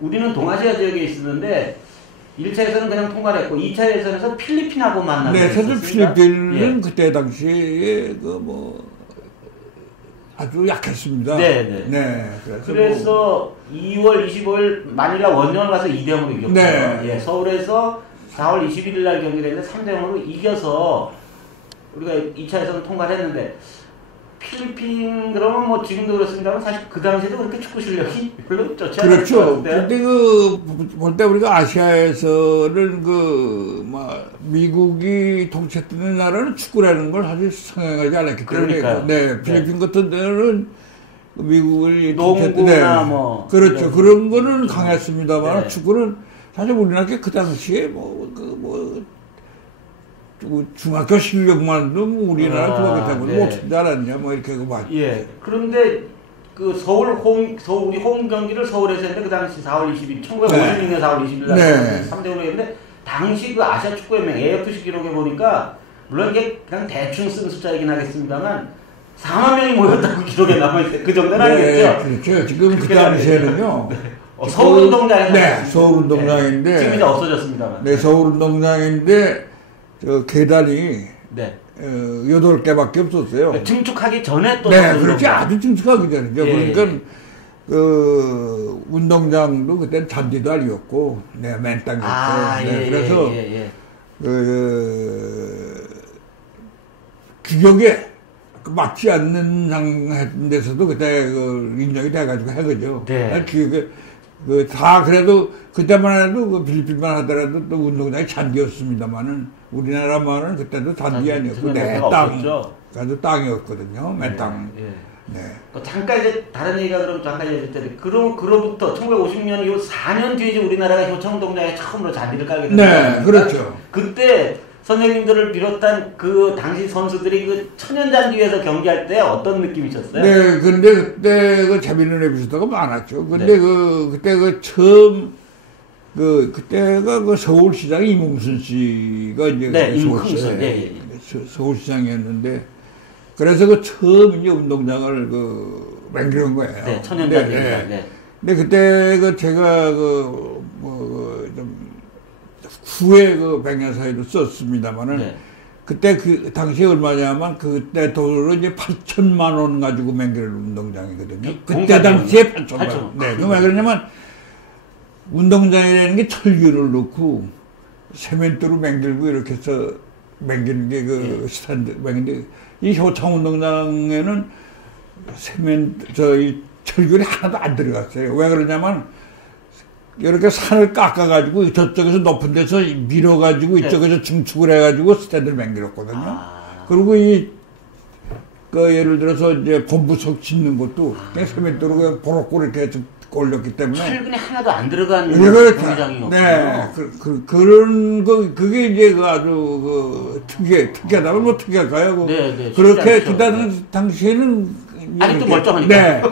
우리는 동아시아 지역에 있었는데 1차에서는 그냥 통과를 했고 2차 예선에서 필리핀하고 만나고 네, 사실 필리핀은 예. 그때 당시에 아주 약했습니다. 네. 네. 그래서 2월 25일 마닐라 원정을 가서 2대0으로 이겼고요. 네. 예, 서울에서 4월 21일 날 경기를 했는데 3대0으로 이겨서 우리가 2차에서는 통과를 했는데 필리핀 그러면 뭐 지금도 그렇습니다만 사실 그 당시에도 그렇게 축구 실력이 별로 좋지 않았을 것 그렇죠. 같은데. 근데 볼 때 우리가 아시아에서는 미국이 통치했던 나라는 축구라는 걸 사실 성행하지 않았기 때문에. 그러니까요. 네, 필리핀 같은 데는 미국을 농구나 네. 뭐 그렇죠. 그런 거는 강했습니다만 네. 축구는 사실 우리나라 그 당시에 중학교 실력만도 우리나라 중학교 때문에 네. 못하지 않았냐 이렇게 봤죠. 예. 그런데 그 서울 우리 홈 경기를 서울에서 했는데 그 당시 4월 20일 1956년 4월 20일 날 네. 3대5로 했는데 당시 그 아시아 축구연맹 AFC 기록에 보니까 물론 이게 그냥 대충 쓴 숫자이긴 하겠습니다만 4만 명이 모였다고 기록에 남아있어요. 그 정도는 아니겠죠? 그렇죠. 지금 그 당시에는요. 서울운동장에서 네, 서울운동장인데. 네. 지금 이제 없어졌습니다만. 네, 서울운동장인데 저 계단이 네. 8개밖에 없었어요. 그러니까 증축하기 전에 또 네, 그렇지 아주 증축하기 전이죠. 예, 그러니까 그 운동장도 그때는 잔디도 아니었고, 네, 맨 땅이었고. 네, 그래서 규격에 맞지 않는 상 데서도 그때 인정이 돼가지고 한 거죠. 네. 규격에 다 그래도 그때만 해도 필리핀만 하더라도 또 운동장이 잔디였습니다만은 우리나라만은 그때도 잔디 아니었고 내 땅, 그래도 땅이었거든요. 맨 땅. 네. 잠깐 이제 다른 얘기가 그럼 잠깐 얘기할 텐데 그로부터 1950년 이후 4년 뒤에 이제 우리나라가 효청동장에 처음으로 잔디를 깔게 됐습니다. 네, 그렇죠. 그때 선생님들을 비롯한 그 당시 선수들이 그 천연잔디 위에서 경기할 때 어떤 느낌이셨어요? 네, 근데 그때 그 재밌는 에피소드가 많았죠. 근데 네. 그때 처음 그때가 서울시장 이몽순 씨가 이제 네, 이몽순. 서울시장이었는데 그래서 처음 이제 운동장을 만드는 거예요. 네, 천연잔디. 네. 근데 그때 제가 좀 후에 백년사에도 썼습니다만은 네. 그때 그 당시에 얼마냐면 그때 돈으로 이제 8천만 원 가지고 만든 운동장이거든요. 그때 당시에 8천만 원. 네. 그 왜 그러냐면 운동장이라는 게 철근을 넣고 세멘트로 만들고 이렇게 해서 만드는 게 스탠드 만드는데 이 효창 운동장에는 이 철근이 하나도 안 들어갔어요. 왜 그러냐면 이렇게 산을 깎아가지고 저쪽에서 높은 데서 밀어가지고 이쪽에서 증축을 해가지고 스탠드를 만들었거든요. 그리고 예를 들어서 이제 본부석 짓는 것도 그냥 세멘트로 그냥 보록고 이렇게 해서 올렸기 때문에. 철근이 하나도 안 들어간 운동장이었군요. 네. 그런 그게 이제 아주 특이하다면 특이할까요? 네. 그렇게 그 당시에는 아직도 멀쩡하니까. 네.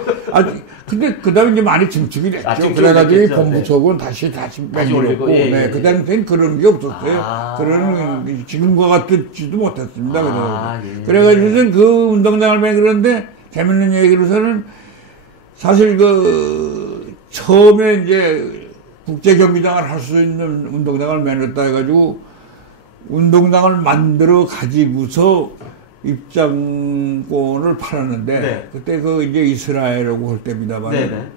근데 그 다음에 이제 많이 증축이 됐죠. 그래가지고 본부석은 다시 만들었고, 그 당시에는 그런 게 없었어요. 그런, 지금과 같지도 못했습니다. 그래가지고는 그 운동장을 만들었는데, 재밌는 얘기로서는 사실 처음에 이제 국제경기장을 할 수 있는 운동장을 만들었다 해가지고, 운동장을 만들어 가지고서 입장권을 팔았는데 그때 이제 이스라엘하고 할 때입니다만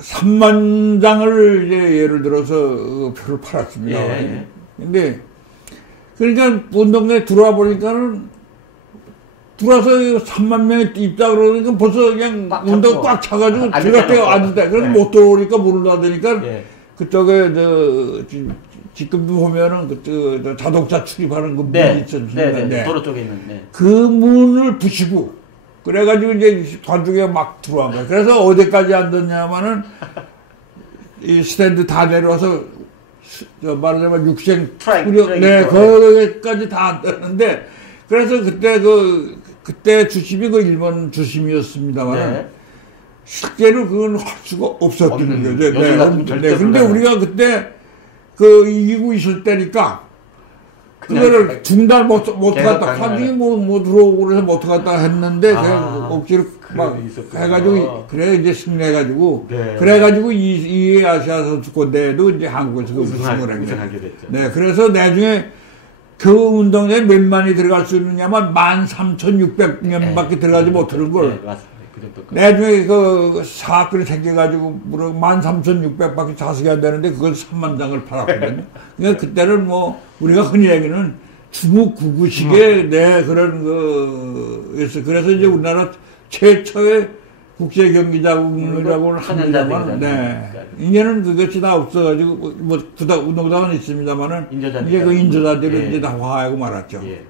3만 장을 이제 예를 들어서 표를 팔았습니다. 근데 그러니까 운동장에 들어와 보니까는 들어와서 3만 명이 입장을 하니까 벌써 그냥 운동 꽉 차가지고 들어갈 앉았다. 그래서 못 들어오니까 문을 닫으니까 그쪽에 지금도 보면은 자동차 출입하는 그 문이 있었는데 도로 쪽에 있는 그 문을 부시고 그래가지고 이제 관중에 막 들어간 거예요. 그래서 어디까지 앉았냐면은 이 스탠드 다 내려와서 말하자면 육생 거기까지 다 앉았는데 그래서 그때 주심이 일본 주심이었습니다만 실제로 그건 할 수가 없었던 거죠. 근데 우리가 그때 이기고 있을 때니까 그거를 중단 못 갔다 계속 하더니 뭐 들어오고 그래서 못 갔다 했는데 아, 억지로 막 있었구나. 해가지고 그래 이제 승리해가지고 네. 그래가지고 이 아시아 선수권대회도 이제 한국에서 우승을 우승하게 됐죠. 네, 그래서 나중에 그 운동에 몇 만이 들어갈 수 있느냐면 13,600명밖에 들어가지 못하는 걸. 네, 맞습니다. 그 정도. 나중에 그 사건이 생겨가지고 13,600밖에 자석이 안 되는데 그걸 3만 장을 팔았거든요. 그러니까 그때는 뭐 우리가 흔히 얘기는 주묵구구식의 그런 그래서 이제 우리나라 최초의 국제 경기장이라고는 합니다만, 이제는 그것이 다 없어가지고 뭐 운동장은 있습니다만은 이제 그 인조자들이 이제 다 화하고 말았죠. 예.